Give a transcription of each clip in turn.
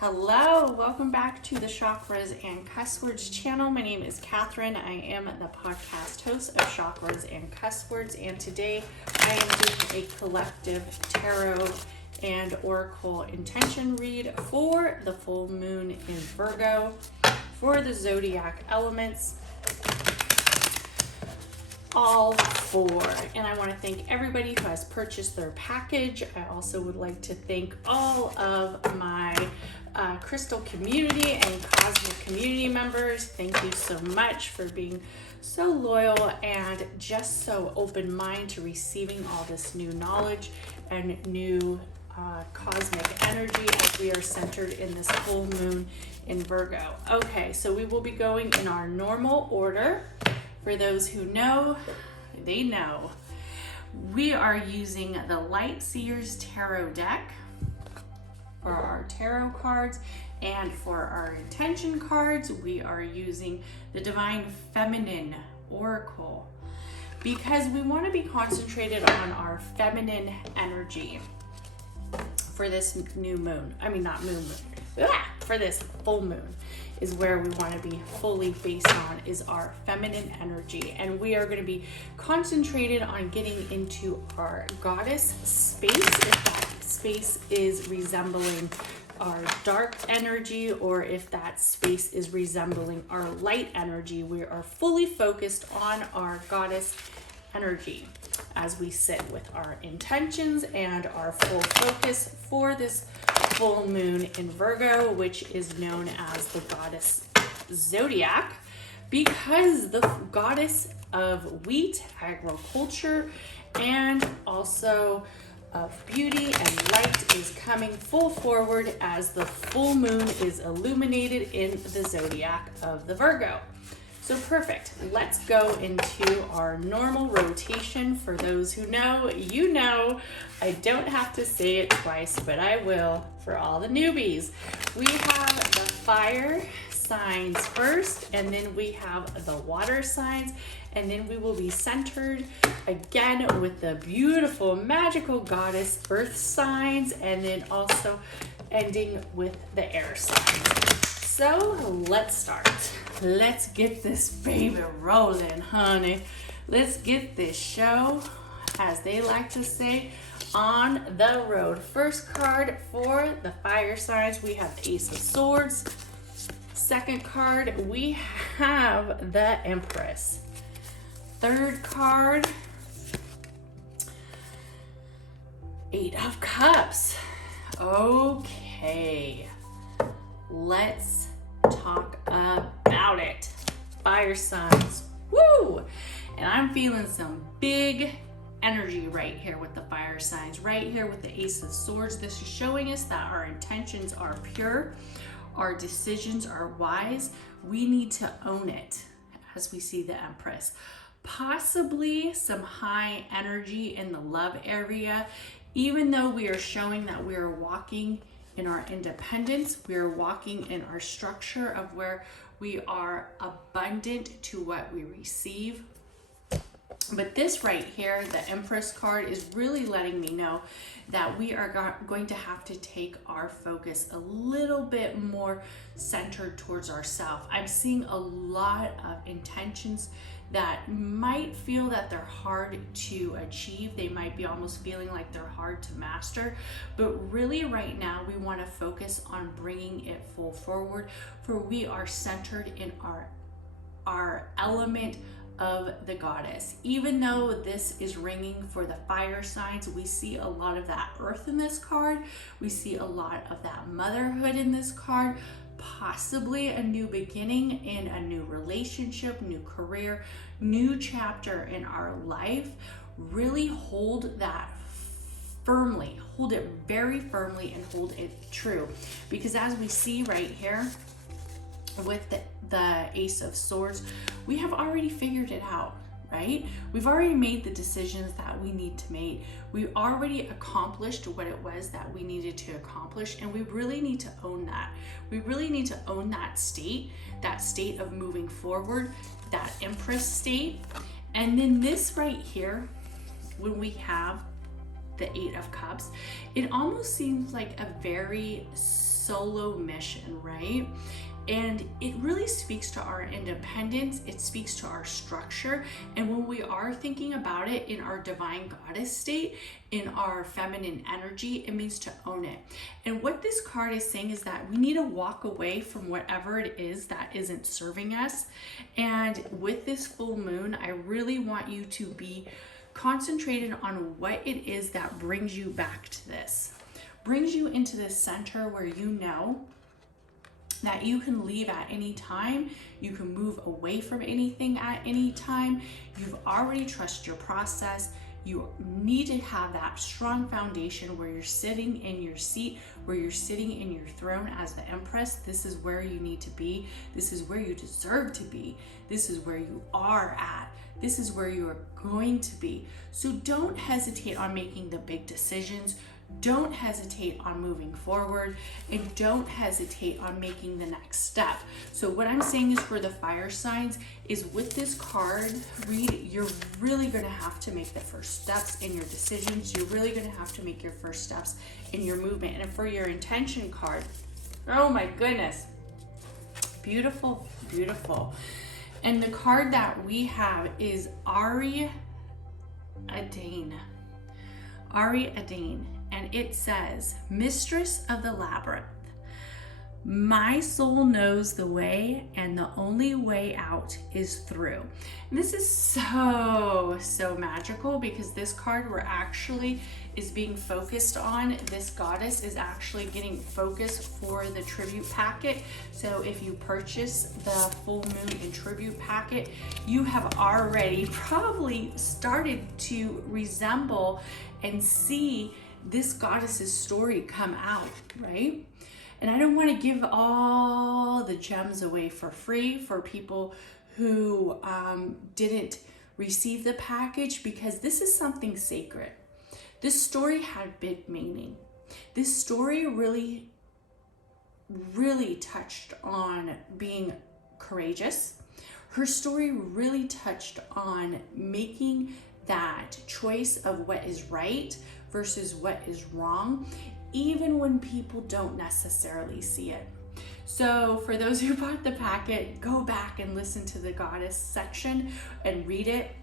Hello, welcome back to the Chakras and Cuss Words channel. My name is Catherine. I am the podcast host of Chakras and Cuss Words, and today I am doing a collective tarot and oracle intention read for the full moon in Virgo for the zodiac elements. All four. And I want to thank everybody who has purchased their package. I also would like to thank all of my crystal community and cosmic community members. Thank you so much for being so loyal and just so open-minded to receiving all this new knowledge and new cosmic energy as we are centered in this full moon in Virgo. Okay, so we will be going in our normal order. For those who know, they know. We are using the Light Seers Tarot deck for our tarot cards, and for our intention cards, we are using the Divine Feminine Oracle because we want to be concentrated on our feminine energy for this new moon. For this full moon is where we want to be fully based on is our feminine energy, and we are going to be concentrated on getting into our goddess space, if that space is resembling our dark energy or if that space is resembling our light energy. We are fully focused on our goddess energy as we sit with our intentions and our full focus for this full moon in Virgo, which is known as the goddess Zodiac, because the goddess of wheat, agriculture, and also of beauty and light is coming full forward as the full moon is illuminated in the zodiac of the Virgo. So perfect. Let's go into our normal rotation. For those who know, you know. I don't have to say it twice, but I will for all the newbies. We have the fire signs first, and then we have the water signs, and then we will be centered again with the beautiful magical goddess earth signs, and then also ending with the air signs. So let's start. Let's get this baby rolling, honey. Let's get this show, as they like to say, on the road. First card for the fire signs, we have the Ace of Swords. Second card, we have the Empress. Third card, Eight of Cups. Okay, let's talk about it. Fire signs, woo! And I'm feeling some big energy right here with the fire signs, right here with the Ace of Swords. This is showing us that our intentions are pure, our decisions are wise. We need to own it as we see the Empress. Possibly some high energy in the love area, even though we are showing that we are walking in our independence, we are walking in our structure of where we are abundant to what we receive. But this right here, the Empress card, is really letting me know that we are going to have to take our focus a little bit more centered towards ourselves. I'm seeing a lot of intentions that might feel that they're hard to achieve. They might be almost feeling like they're hard to master. But really right now, we want to focus on bringing it full forward, for we are centered in our element of the goddess. Even though this is ringing for the fire signs, we see a lot of that earth in this card. We see a lot of that motherhood in this card, possibly a new beginning in a new relationship, new career, new chapter in our life. Really hold that firmly, hold it very firmly, and hold it true, because as we see right here with the Ace of Swords, we have already figured it out, right? We've already made the decisions that we need to make. We already accomplished what it was that we needed to accomplish, and we really need to own that. We really need to own that state of moving forward, that Empress state. And then this right here, when we have the Eight of Cups, it almost seems like a very solo mission, right? And it really speaks to our independence. It speaks to our structure. And when we are thinking about it in our divine goddess state, in our feminine energy, it means to own it. And what this card is saying is that we need to walk away from whatever it is that isn't serving us. And with this full moon, I really want you to be concentrated on what it is that brings you back to this. Brings you into this center where you know that you can leave at any time, you can move away from anything at any time. You've already trusted your process. You need to have that strong foundation where you're sitting in your seat, where you're sitting in your throne as the Empress. This is where you need to be. This is where you deserve to be. This is where you are at. This is where you are going to be. So don't hesitate on making the big decisions. Don't hesitate on moving forward, and don't hesitate on making the next step. So what I'm saying is, for the fire signs, is with this card read, you're really going to have to make the first steps in your decisions. You're really going to have to make your first steps in your movement. And for your intention card, oh my goodness, beautiful, beautiful. And the card that we have is Ari Adane. Ari Adane. And it says, Mistress of the Labyrinth, my soul knows the way, and the only way out is through. And this is so magical, because this card is being focused on. This goddess is actually getting focused for the tribute packet. So if you purchase the full moon and tribute packet, you have already probably started to resemble and see this goddess's story come out, right? And I don't want to give all the gems away for free for people who didn't receive the package, because this is something sacred. This story had big meaning. This story really touched on being courageous. Her story really touched on making that choice of what is right versus what is wrong, even when people don't necessarily see it. So for those who bought the packet, go back and listen to the goddess section and read it,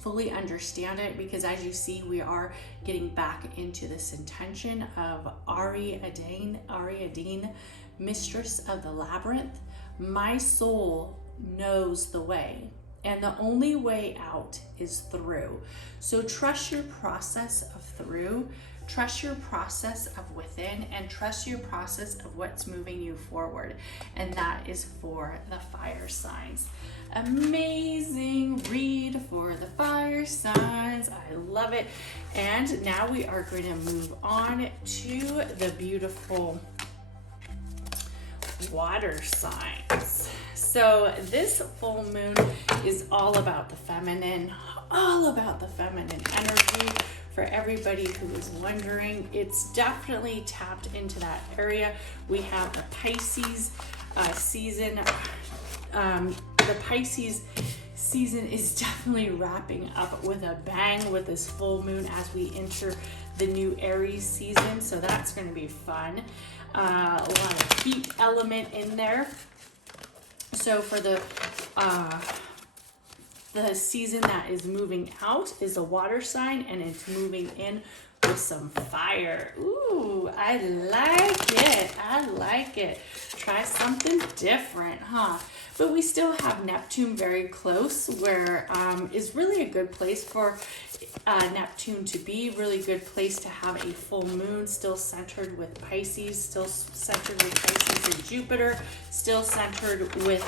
fully understand it, because as you see, we are getting back into this intention of Ari Adane, Mistress of the Labyrinth. My soul knows the way, and the only way out is through. So trust your process of through, trust your process of within, and trust your process of what's moving you forward. And that is for the fire signs. Amazing read for the fire signs. I love it. And now we are going to move on to the beautiful water signs. So this full moon is all about the feminine energy. For everybody who is wondering, it's definitely tapped into that area. We have the Pisces season. The Pisces season is definitely wrapping up with a bang with this full moon as we enter the new Aries season. So that's going to be fun. A lot of heat element in there. So for the season that is moving out is a water sign, and it's moving in with some fire. Ooh, I like it. Try something different, huh? But we still have Neptune very close, where is really a good place for Neptune to be. Really good place to have a full moon, still centered with Pisces, and Jupiter, still centered with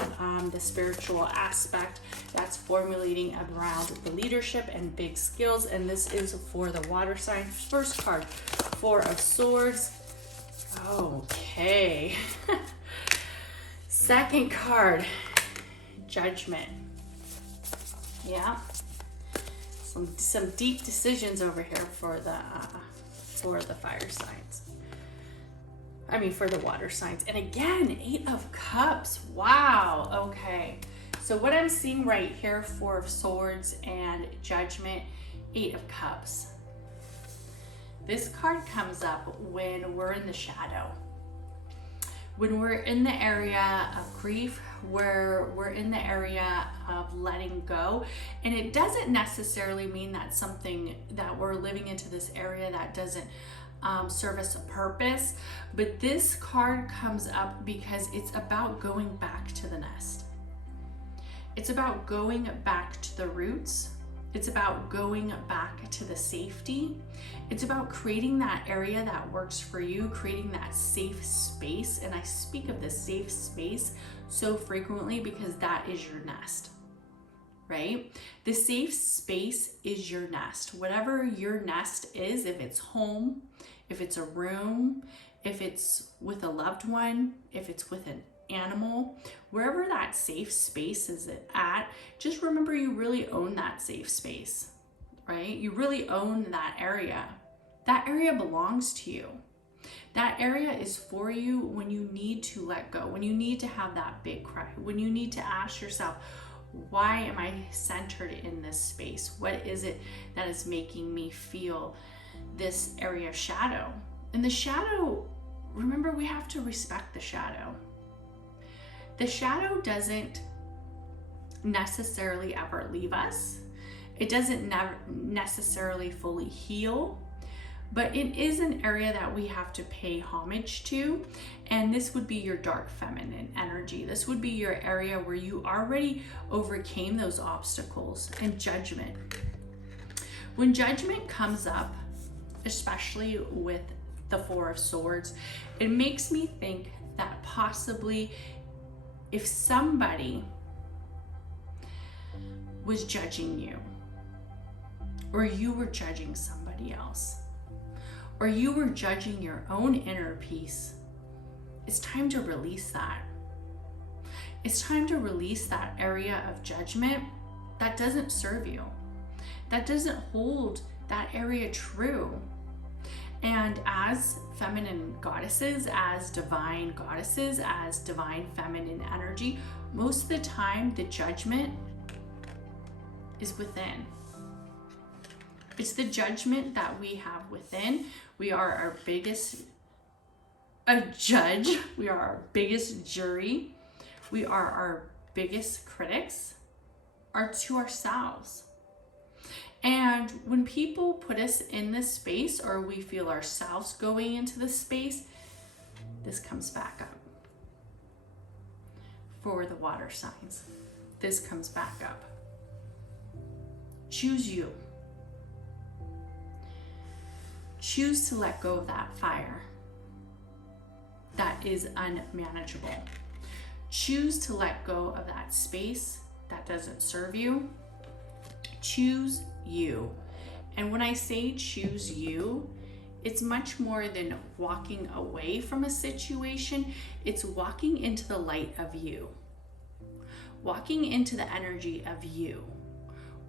the spiritual aspect that's formulating around the leadership and big skills. And this is for the water sign. First card, Four of Swords. Okay. Second card, Judgment. Yeah. Some deep decisions over here for the fire signs. For the water signs. And again, Eight of Cups. Wow. Okay. So what I'm seeing right here, Four of Swords and Judgment, Eight of Cups. This card comes up when we're in the shadow. When we're in the area of grief, where we're in the area of letting go, and it doesn't necessarily mean that something that we're living into this area that doesn't serve us a purpose, but this card comes up because it's about going back to the nest. It's about going back to the roots. It's about going back to the safety. It's about creating that area that works for you, creating that safe space. And I speak of this safe space so frequently because that is your nest, right? The safe space is your nest. Whatever your nest is, if it's home, if it's a room, if it's with a loved one, if it's with an animal, wherever that safe space is at, just remember you really own that safe space, right? You really own that area. That area belongs to you. That area is for you when you need to let go, when you need to have that big cry, when you need to ask yourself, why am I centered in this space? What is it that is making me feel this area of shadow? And the shadow, remember, we have to respect the shadow. The shadow doesn't necessarily ever leave us. It doesn't necessarily fully heal, but it is an area that we have to pay homage to. And this would be your dark feminine energy. This would be your area where you already overcame those obstacles. And judgment. When judgment comes up, especially with the Four of Swords, it makes me think that possibly if somebody was judging you, or you were judging somebody else, or you were judging your own inner peace, it's time to release that. It's time to release that area of judgment that doesn't serve you, that doesn't hold that area true. And as feminine goddesses, as divine feminine energy, most of the time the judgment is within. It's the judgment that we have within. We are our biggest judge. We are our biggest jury. We are our biggest critics, are to ourselves. And when people put us in this space, or we feel ourselves going into this space, this comes back up. For the water signs, this comes back up. Choose you. Choose to let go of that fire that is unmanageable. Choose to let go of that space that doesn't serve you. Choose you. And when I say choose you, it's much more than walking away from a situation. It's walking into the light of you, walking into the energy of you,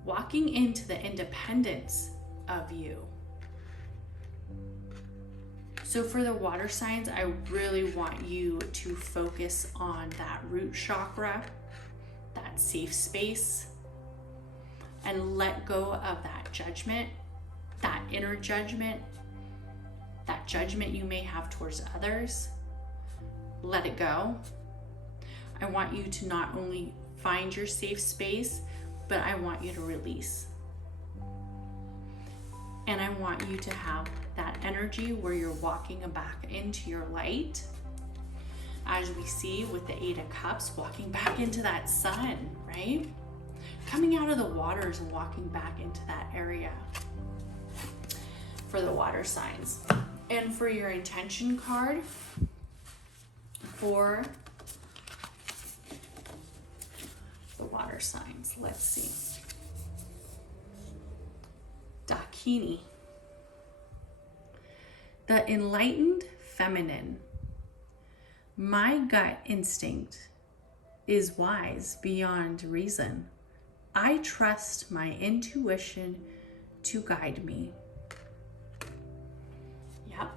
walking into the independence of you. So for the water signs, I really want you to focus on that root chakra, that safe space, and let go of that judgment, that inner judgment, that judgment you may have towards others. Let it go. I want you to not only find your safe space, but I want you to release. And I want you to have that energy where you're walking back into your light. As we see with the Eight of Cups, walking back into that sun, right? Coming out of the waters and walking back into that area for the water signs. And for your intention card for the water signs, let's see. Dakini. The enlightened feminine. My gut instinct is wise beyond reason. I trust my intuition to guide me. Yep.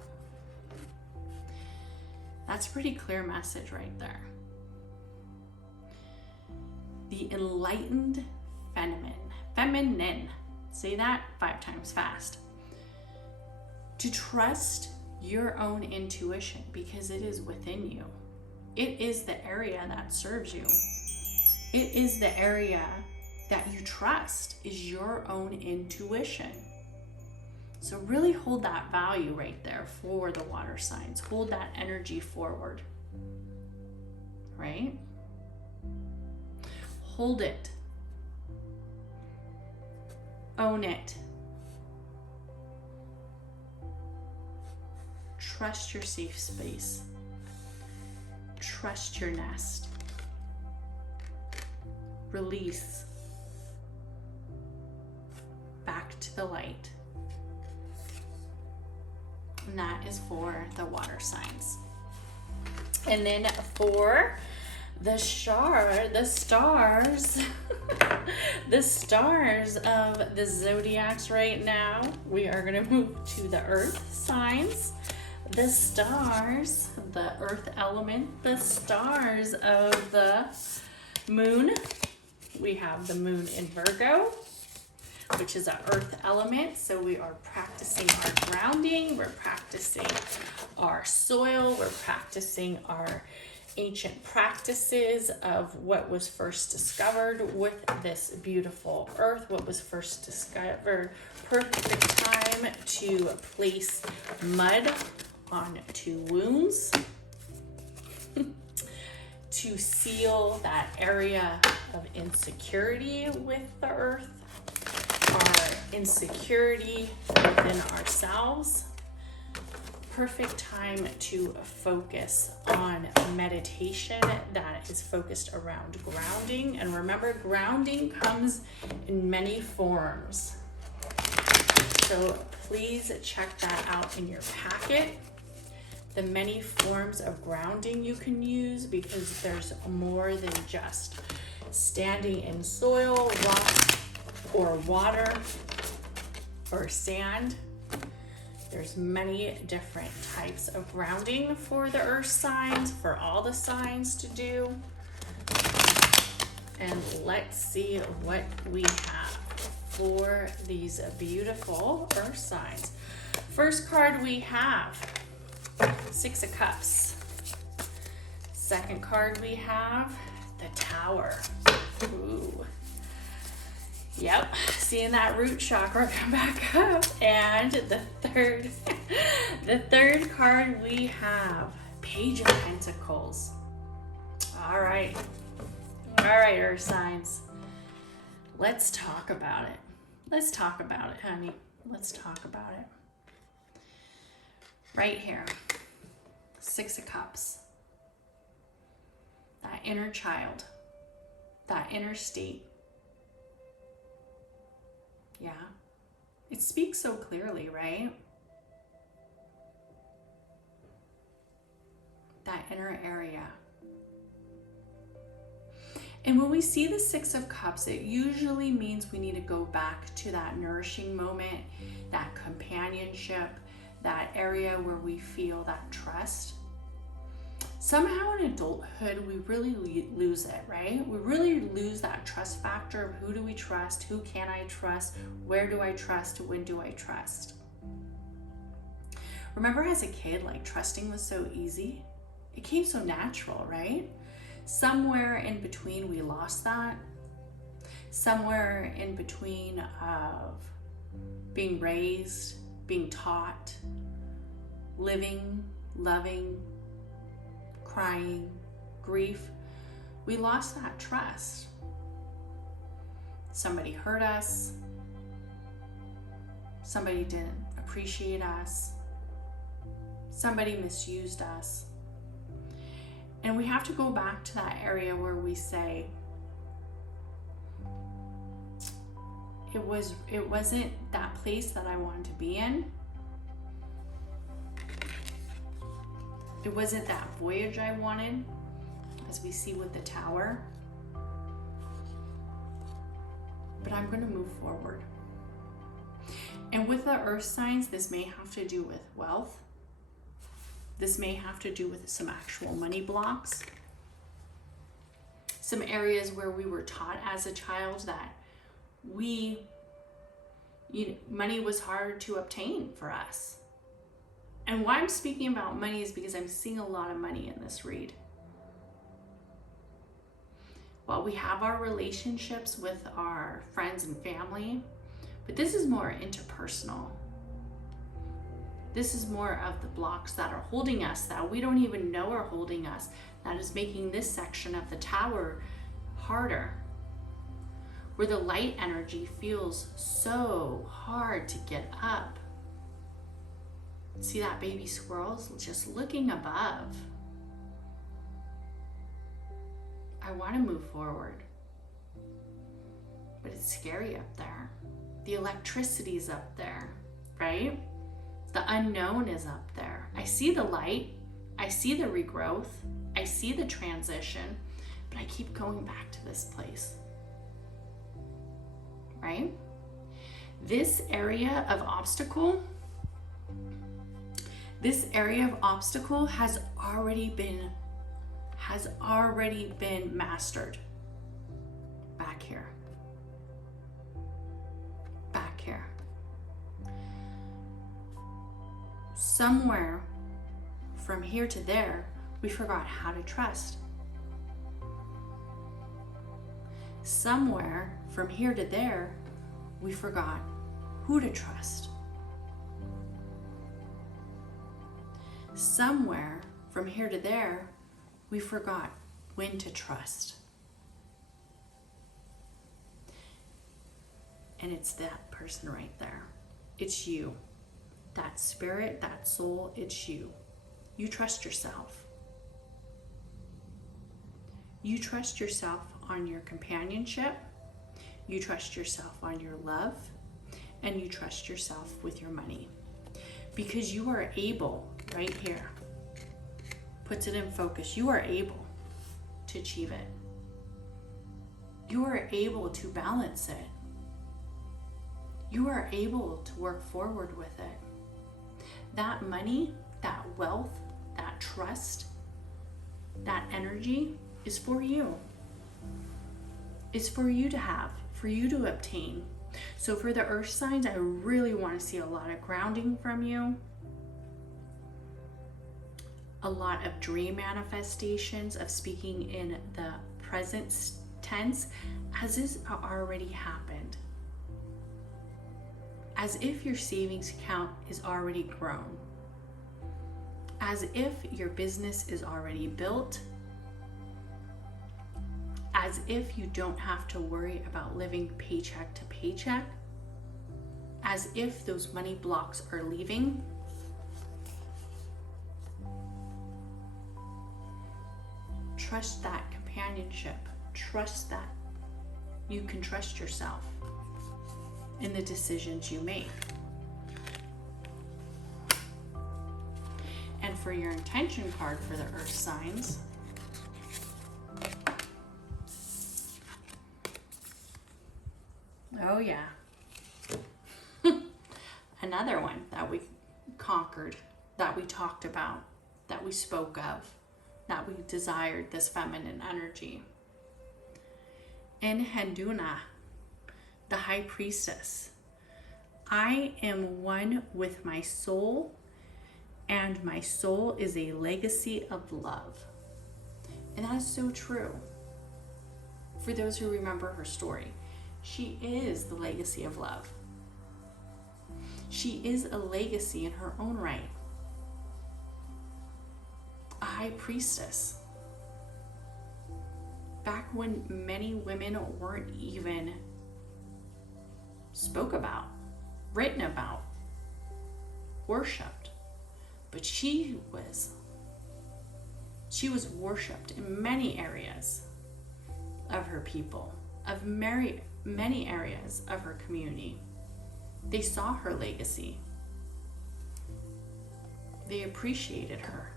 That's a pretty clear message right there. The enlightened feminine. Say that 5 times fast. To trust your own intuition because it is within you. it is the area that serves you. It is the area that you trust, is your own intuition. So really hold that value right there for the water signs. Hold that energy forward, right? Hold it. Own it. Trust your safe space. Trust your nest. Release. Back to the light. And that is for the water signs. And then for the stars, the stars of the zodiacs right now, we are going to move to the earth signs. The stars, the earth element, the stars of the moon. We have the moon in Virgo, which is an earth element. So we are practicing our grounding, we're practicing our soil, we're practicing our ancient practices of what was first discovered with this beautiful earth, what was first discovered. Perfect time to place mud onto wounds, to seal that area of insecurity with the earth, our insecurity within ourselves. Perfect time to focus on meditation that is focused around grounding. And remember, grounding comes in many forms. So please check that out in your packet. The many forms of grounding you can use, because there's more than just standing in soil, rock, or water, or sand. There's many different types of grounding for the earth signs, for all the signs to do. And let's see what we have for these beautiful earth signs. First card we have, Six of Cups. Second card we have, the Tower. Ooh. Yep, seeing that root chakra come back up. And the third card we have, Page of Pentacles. All right, earth signs. Let's talk about it. Let's talk about it, honey. Let's talk about it. Right here, Six of Cups. That inner child, that inner state. Yeah, it speaks so clearly, right? That inner area. And when we see the Six of Cups, it usually means we need to go back to that nourishing moment, that companionship, that area where we feel that trust. Somehow in adulthood, we really lose it, right? We really lose that trust factor of who do we trust, who can I trust, where do I trust, when do I trust? Remember as a kid, like trusting was so easy? It came so natural, right? Somewhere in between, we lost that. Somewhere in between of being raised, being taught, living, loving, crying, grief, we lost that trust. Somebody hurt us. Somebody didn't appreciate us. Somebody misused us. And we have to go back to that area where we say, it wasn't that place that I wanted to be in. It wasn't that voyage I wanted, as we see with the Tower. But I'm going to move forward. And with the earth signs, this may have to do with wealth. This may have to do with some actual money blocks. Some areas where we were taught as a child that money was hard to obtain for us. And why I'm speaking about money is because I'm seeing a lot of money in this read. while we have our relationships with our friends and family, but this is more interpersonal. This is more of the blocks that are holding us, that we don't even know are holding us, that is making this section of the tower harder, where the light energy feels so hard to get up. See that baby squirrel's just looking above. I want to move forward, but it's scary up there. The electricity's up there, right? The unknown is up there. I see the light, I see the regrowth, I see the transition, but I keep going back to this place, right? This area of obstacle has already been mastered. Back here. Somewhere from here to there, we forgot how to trust. Somewhere from here to there, we forgot who to trust. Somewhere from here to there, we forgot when to trust. And it's that person right there. It's you. That spirit, that soul, it's you. You trust yourself. You trust yourself on your companionship. You trust yourself on your love. And you trust yourself with your money. Because you are able, right here, puts it in focus, you are able to achieve it. You are able to balance it. You are able to work forward with it. That money, that wealth, that trust, that energy is for you. It's for you to have, for you to obtain. So for the earth signs, I really want to see a lot of grounding from you. A lot of dream manifestations, of speaking in the present tense as is already happened. As if your savings account is already grown. As if your business is already built. As if you don't have to worry about living paycheck to paycheck. As if those money blocks are leaving. Trust that companionship. Trust that you can trust yourself in the decisions you make. And for your intention card for the earth signs, oh yeah, another one that we conquered, that we talked about, that we spoke of, that we desired, this feminine energy. In Henduna, the high priestess, I am one with my soul, and my soul is a legacy of love. And that is so true. For those who remember her story, she is the legacy of love. She is a legacy in her own right. A high priestess. Back when many women weren't even spoke about, written about, worshipped. But she was worshipped in many areas of her people, of many areas of her community. They saw her legacy. They appreciated her.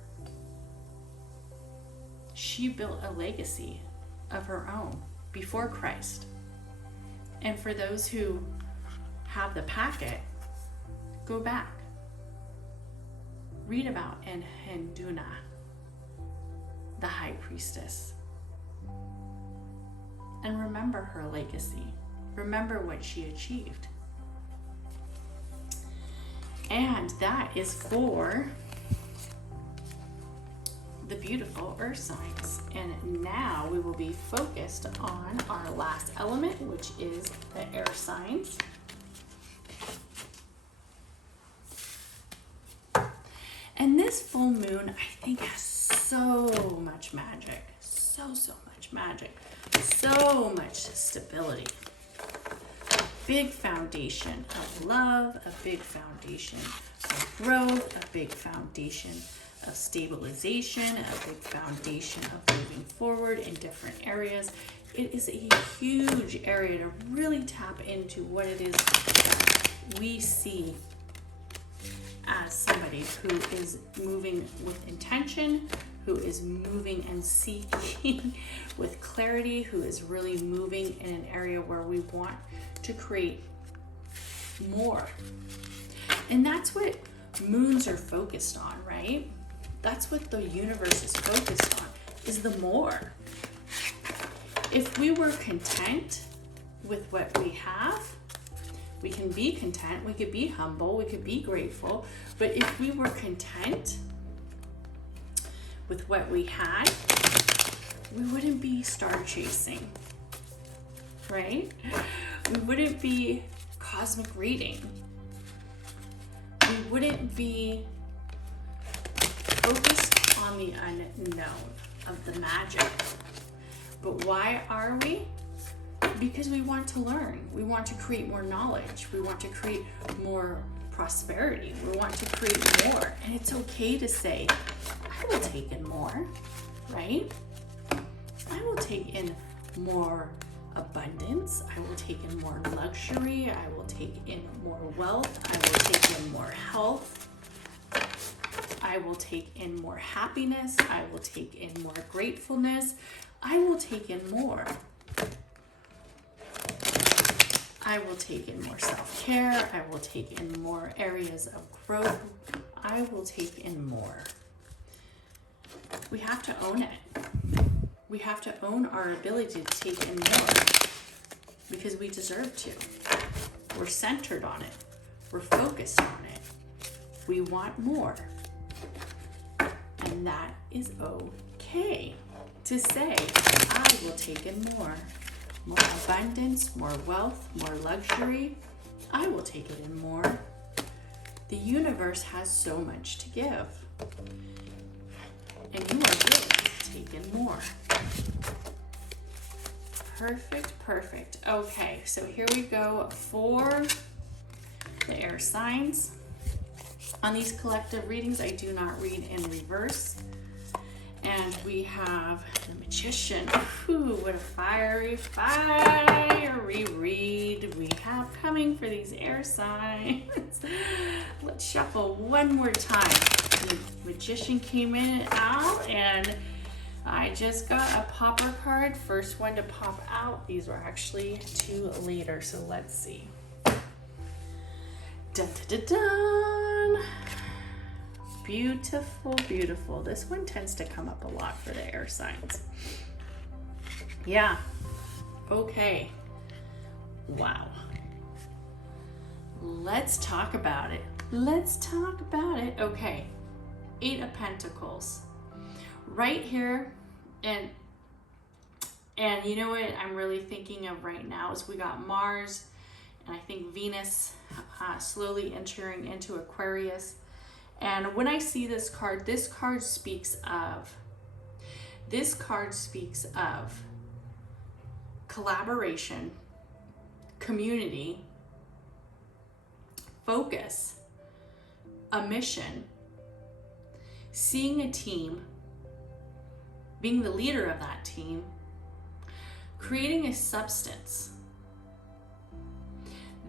She built a legacy of her own before Christ. And for those who have the packet, go back. Read about Henduna, the high priestess. And remember her legacy. Remember what she achieved. And that is for the beautiful earth signs. And now we will be focused on our last element, which is the air signs. And this full moon, I think, has so much magic, so much magic, so much stability. A big foundation of love, a big foundation of growth, a big foundation of stabilization, a big foundation of moving forward in different areas. It is a huge area to really tap into what it is that we see as somebody who is moving with intention, who is moving and seeking with clarity, who is really moving in an area where we want to create more. And that's what moons are focused on, right? That's what the universe is focused on, is the more. If we were content with what we have, we can be content, we could be humble, we could be grateful, but if we were content with what we had, we wouldn't be star chasing, right? We wouldn't be cosmic reading. We wouldn't be focused on the unknown of the magic. But why are we? Because we want to learn. We want to create more knowledge. We want to create more prosperity. We want to create more. And it's okay to say, I will take in more, right? I will take in more abundance. I will take in more luxury. I will take in more wealth. I will take in more health. I will take in more happiness. I will take in more gratefulness. I will take in more. I will take in more self-care. I will take in more areas of growth. I will take in more. We have to own it. We have to own our ability to take in more because we deserve to. We're centered on it. We're focused on it. We want more. And that is okay to say, I will take in more. More abundance, more wealth, more luxury. I will take it in more. The universe has so much to give. And you are willing to take in more. Perfect, perfect. Okay, so here we go for the air signs. On these collective readings, I do not read in reverse. And we have the Magician. Ooh, what a fiery read we have coming for these air signs. Let's shuffle one more time. The Magician came in and out, and I just got a popper card. First one to pop out. These were actually two later, so let's see. Dun, dun, dun, dun. Beautiful, beautiful. This one tends to come up a lot for the air signs. Yeah. Okay. Wow. Let's talk about it. Let's talk about it. Okay. 8 of Pentacles. Right here, and you know what I'm really thinking of right now is we got Mars, and I think Venus slowly entering into Aquarius. And when I see this card speaks of collaboration, community, focus, a mission, seeing a team, being the leader of that team, creating a substance.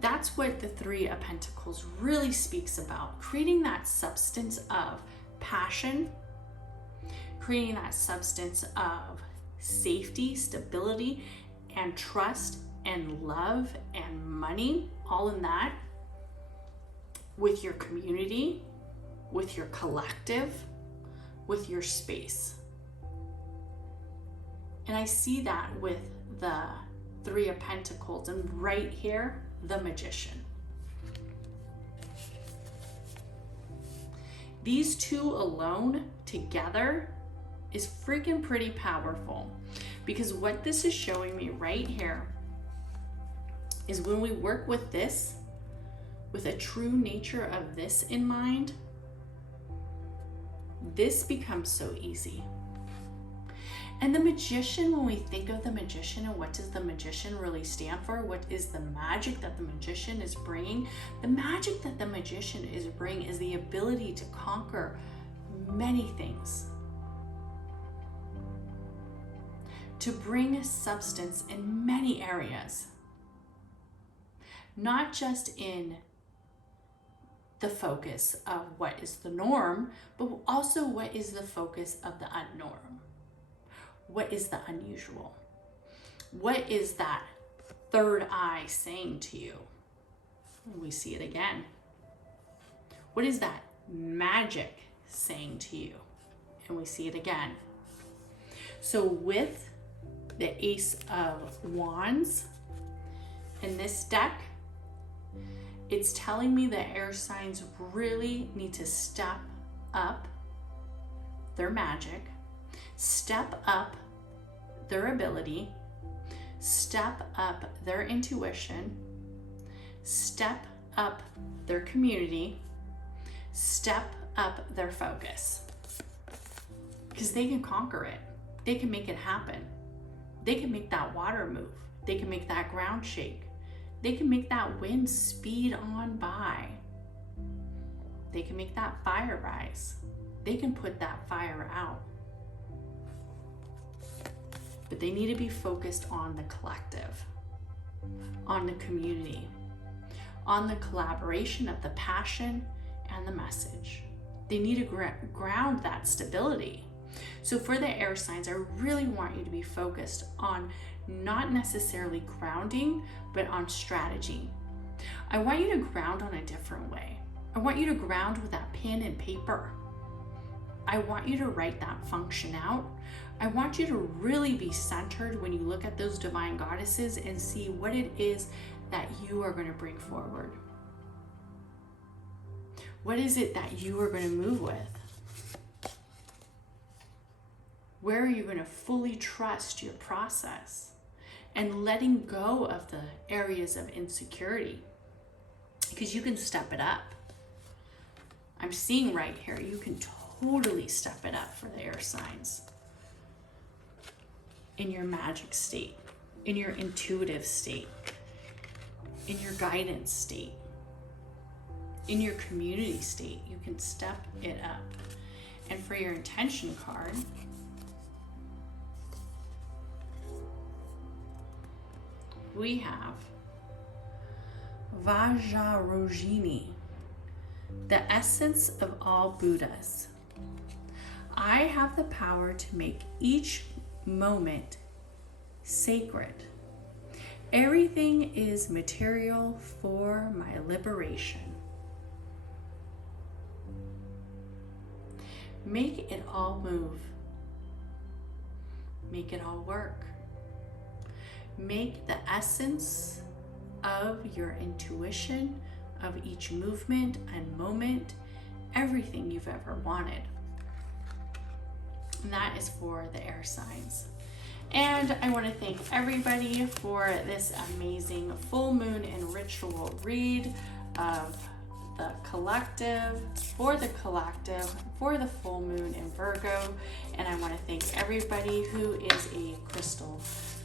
That's what the 3 of Pentacles really speaks about. Creating that substance of passion, creating that substance of safety, stability, and trust, and love, and money, all in that, with your community, with your collective, with your space. And I see that with the 3 of Pentacles, and right here, the Magician. These two alone together is freaking pretty powerful, because what this is showing me right here is when we work with this, with a true nature of this in mind, this becomes so easy. And the magician, when we think of the magician and what does the magician really stand for, what is the magic that the magician is bringing? The magic that the magician is bringing is the ability to conquer many things, to bring substance in many areas, not just in the focus of what is the norm, but also what is the focus of the unnorm. What is the unusual? What is that third eye saying to you? We see it again. What is that magic saying to you? And we see it again. So with the Ace of Wands in this deck, it's telling me that air signs really need to step up their magic, step up their ability, step up their intuition, step up their community, step up their focus. Because they can conquer it. They can make it happen. They can make that water move. They can make that ground shake. They can make that wind speed on by. They can make that fire rise. They can put that fire out. But they need to be focused on the collective, on the community, on the collaboration of the passion and the message. They need to ground that stability. So for the air signs, I really want you to be focused on not necessarily grounding, but on strategy. I want you to ground on a different way. I want you to ground with that pen and paper. I want you to write that function out. I want you to really be centered when you look at those divine goddesses and see what it is that you are going to bring forward. What is it that you are going to move with? Where are you going to fully trust your process and letting go of the areas of insecurity? Because you can step it up. I'm seeing right here, you can totally step it up for the air signs. In your magic state, in your intuitive state, in your guidance state, in your community state, you can step it up. And for your intention card, we have Vajrayogini, the essence of all Buddhas. I have the power to make each moment sacred. Everything is material for my liberation. Make it all move. Make it all work. Make the essence of your intuition of each movement and moment everything you've ever wanted. And that is for the air signs. And I want to thank everybody for this amazing full moon and ritual read of the collective, for the full moon in Virgo. And I want to thank everybody who is a crystal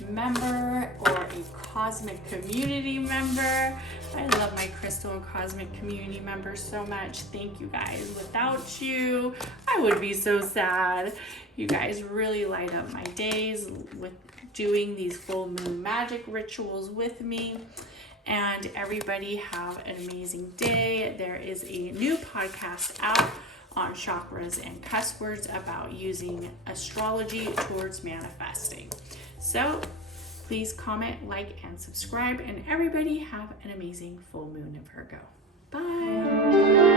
member or a cosmic community member. I love my crystal and cosmic community members so much. Thank you guys. Without you, I would be so sad. You guys really light up my days with doing these full moon magic rituals with me. And everybody have an amazing day. There is a new podcast out on chakras and cuss words about using astrology towards manifesting. So please comment, like, and subscribe. And everybody have an amazing full moon in Virgo. Bye.